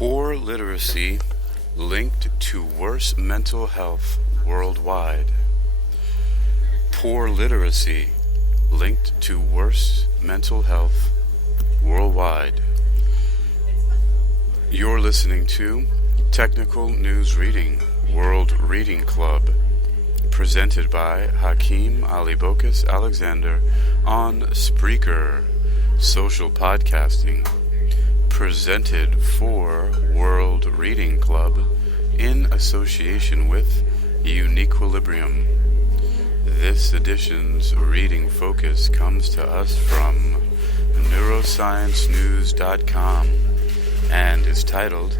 Poor literacy linked to worse mental health worldwide. Poor literacy linked to worse mental health worldwide. You're listening to Technical News Reading World Reading Club, presented by Hakeem-Ali-Bocas-Alexander on Spreaker, social podcasting, presented for World Reading Club in association with UniquilibriuM. This edition's reading focus comes to us from neurosciencenews.com and is titled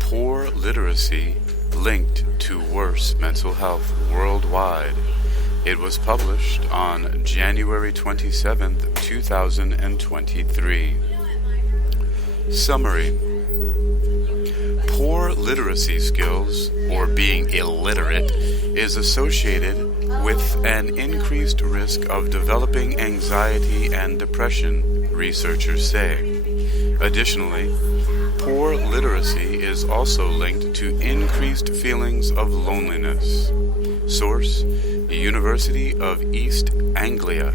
Poor Literacy Linked to Worse Mental Health Worldwide. It was published on January 27th, 2023. Summary. Poor literacy skills, or being illiterate, is associated with an increased risk of developing anxiety and depression, researchers say. Additionally, poor literacy is also linked to increased feelings of loneliness. Source: University of East Anglia.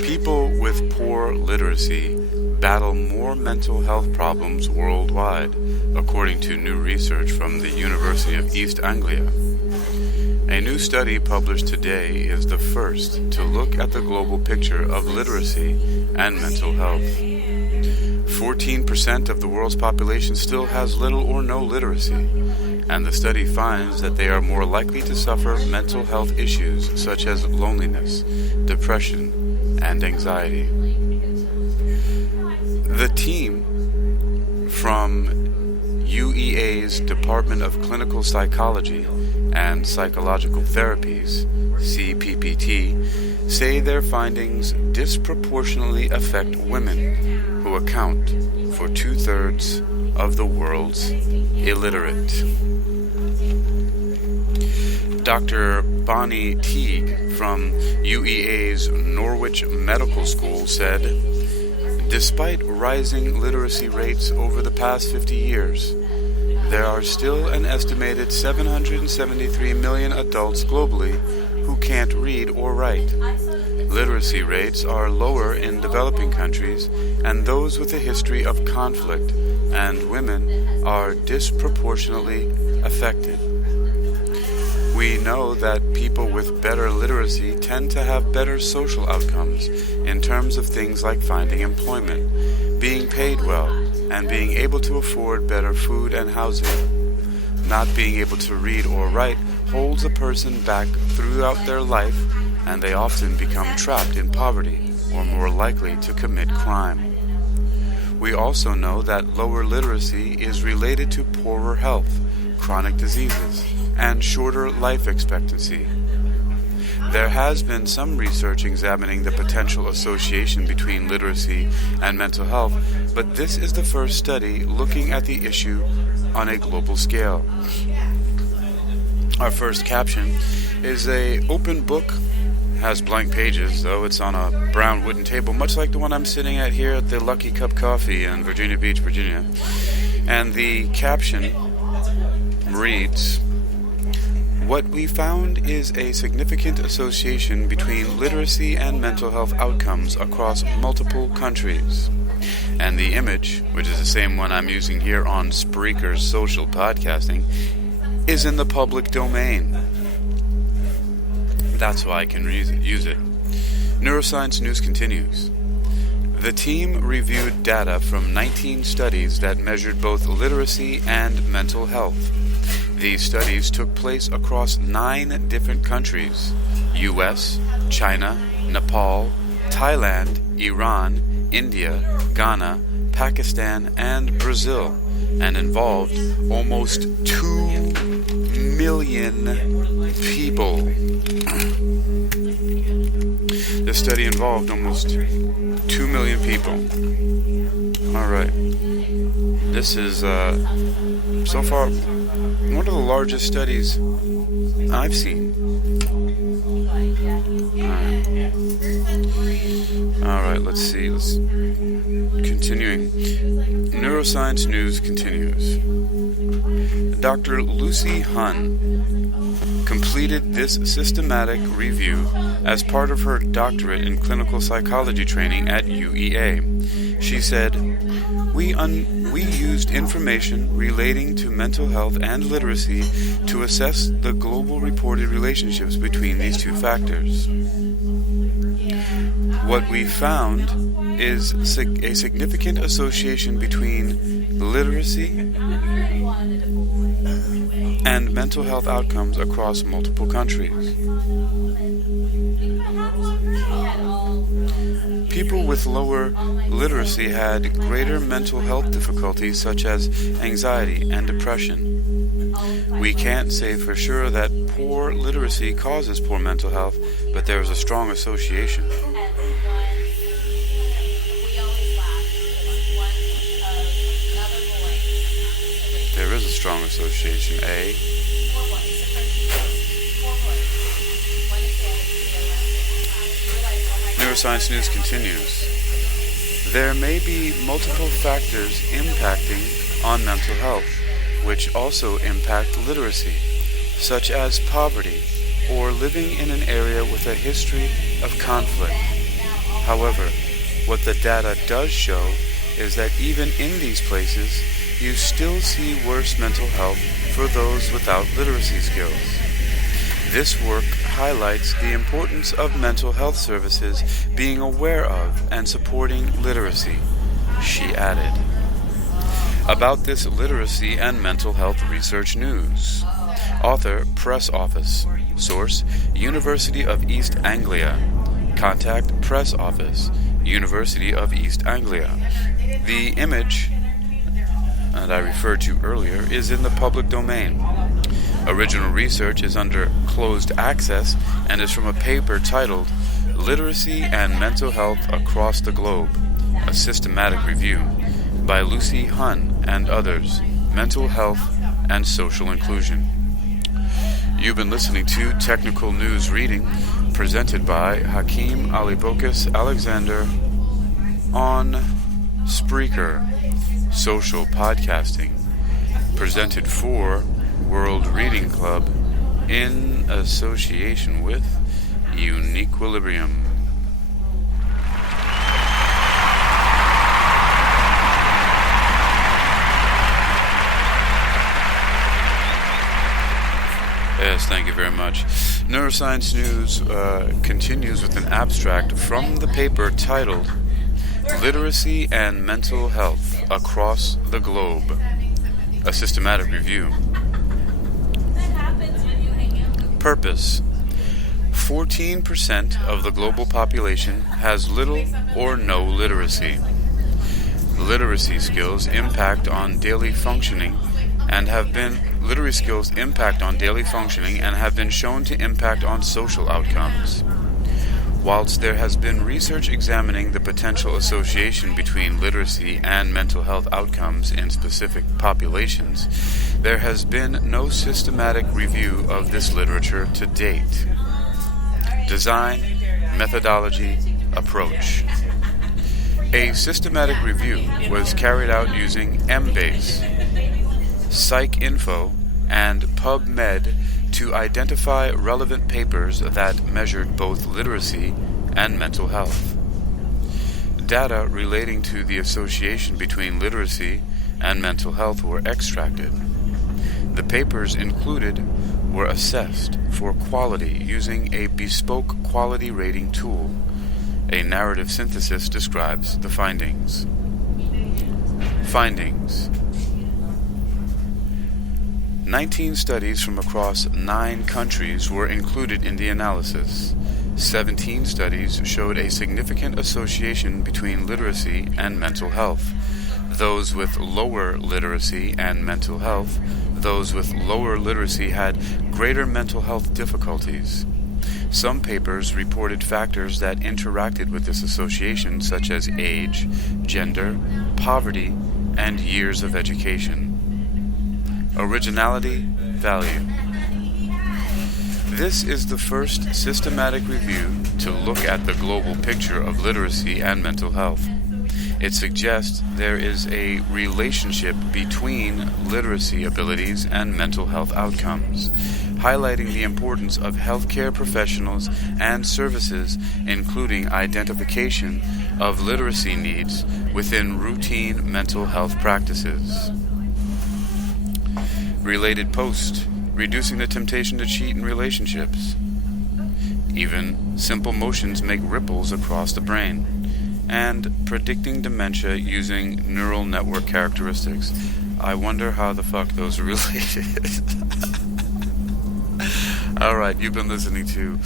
People with poor literacy battle more mental health problems worldwide, according to new research from the University of East Anglia. A new study published today is the first to look at the global picture of literacy and mental health. 14% of the world's population still has little or no literacy, and the study finds that they are more likely to suffer mental health issues such as loneliness, depression, and anxiety. The team from UEA's Department of Clinical Psychology and Psychological Therapies, CPPT, say their findings disproportionately affect women, who account for 2/3 of the world's illiterate. Dr. Bonnie Teague from UEA's Norwich Medical School said, despite rising literacy rates over the past 50 years, there are still an estimated 773 million adults globally who can't read or write. Literacy rates are lower in developing countries and those with a history of conflict, and women are disproportionately affected. We know that people with better literacy tend to have better social outcomes in terms of things like finding employment, being paid well, and being able to afford better food and housing. Not being able to read or write holds a person back throughout their life, and they often become trapped in poverty or more likely to commit crime. We also know that lower literacy is related to poorer health, chronic diseases, and shorter life expectancy. There has been some research examining the potential association between literacy and mental health, but this is the first study looking at the issue on a global scale. Our first caption is an open book, has blank pages, though it's on a brown wooden table, much like the one I'm sitting at here at the Lucky Cup Coffee in Virginia Beach, Virginia. And the caption reads, what we found is a significant association between literacy and mental health outcomes across multiple countries. And the image, which is the same one I'm using here on Spreaker's social podcasting, is in the public domain. That's why I can use it. Neuroscience News continues. The team reviewed data from 19 studies that measured both literacy and mental health. These studies took place across 9 different countries: US, China, Nepal, Thailand, Iran, India, Ghana, Pakistan, and Brazil, and involved almost 2 million people. This study involved almost 2 million people. Alright. This is, so far, one of the largest studies I've seen. Alright. Alright, let's see. Continuing. Neuroscience News continues. Dr. Lucy Hun completed this systematic review as part of her doctorate in clinical psychology training at UEA. She said, We used information relating to mental health and literacy to assess the global reported relationships between these two factors. What we found is a significant association between literacy and mental health outcomes across multiple countries. People with lower literacy had greater mental health difficulties such as anxiety and depression. We can't say for sure that poor literacy causes poor mental health, but there is a strong association. There is a strong association, A. Neuroscience News continues. There may be multiple factors impacting on mental health, which also impact literacy, such as poverty or living in an area with a history of conflict. However, what the data does show is that even in these places, you still see worse mental health for those without literacy skills. This work highlights the importance of mental health services being aware of and supporting literacy, she added. About this literacy and mental health research news. Author, Press Office. Source, University of East Anglia. Contact, Press Office, University of East Anglia. The image that I referred to earlier is in the public domain. Original research is under closed access and is from a paper titled Literacy and Mental Health Across the Globe, a Systematic Review, by Lucy Hun and others, Mental Health and Social Inclusion. You've been listening to Technical News Reading, presented by Hakeem-Ali-Bocas-Alexander on Spreaker, social podcasting, presented for World Reading Club in association with UniquilibriuM. Yes, thank you very much. Neuroscience News continues with an abstract from the paper titled Literacy and Mental Health Across the Globe, a Systematic Review. Purpose: 14% of the global population has little or no literacy. Literacy skills impact on daily functioning and have been shown to impact on social outcomes. Whilst there has been research examining the potential association between literacy and mental health outcomes in specific populations, there has been no systematic review of this literature to date. Design, methodology, approach. A systematic review was carried out using Embase, PsycInfo, and PubMed to identify relevant papers that measured both literacy and mental health. Data relating to the association between literacy and mental health were extracted. The papers included were assessed for quality using a bespoke quality rating tool. A narrative synthesis describes the findings. Findings: 19 studies from across 9 countries were included in the analysis. 17 studies showed a significant association between literacy and mental health. Those with lower literacy and mental health, those with lower literacy had greater mental health difficulties. Some papers reported factors that interacted with this association, such as age, gender, poverty, and years of education. Originality, value. This is the first systematic review to look at the global picture of literacy and mental health. It suggests there is a relationship between literacy abilities and mental health outcomes, highlighting the importance of healthcare professionals and services, including identification of literacy needs within routine mental health practices. Related post: reducing the temptation to cheat in relationships. Even simple motions make ripples across the brain. And predicting dementia using neural network characteristics. I wonder how the fuck those are related. Alright, you've been listening to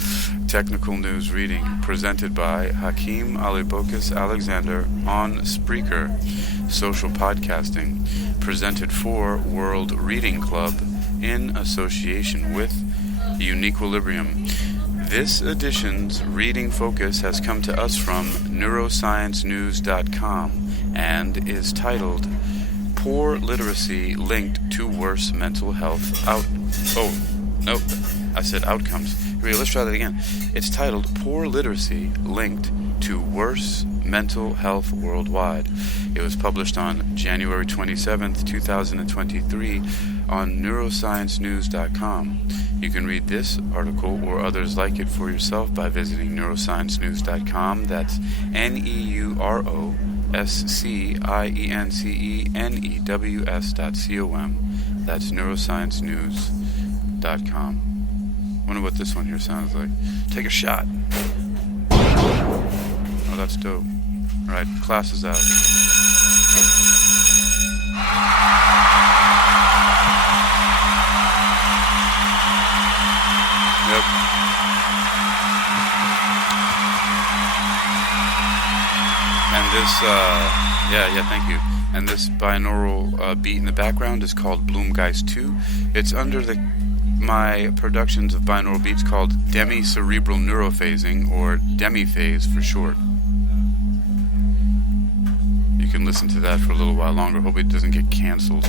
Technical News Reading, presented by Hakeem-Ali-Bocas-Alexander on Spreaker, social podcasting, presented for World Reading Club in association with UniquilibriuM. This edition's reading focus has come to us from neurosciencenews.com and is titled Poor Literacy Linked to Worse Mental Health Outcomes. Here, let's try that again. It's titled Poor Literacy Linked to Worse Mental Health Worldwide. It was published on January 27th, 2023 on neurosciencenews.com. You can read this article or others like it for yourself by visiting neurosciencenews.com. That's neurosciencenews.com. That's neurosciencenews.com. Wonder what this one here sounds like. Take a shot. Oh, that's dope. Alright, class is out. Yep. And this, thank you. And this binaural beat in the background is called Bloomgeist 2. It's under my productions of binaural beats called demi-cerebral neurophasing, or demi-phase for short. You can listen to that for a little while longer. Hope it doesn't get canceled.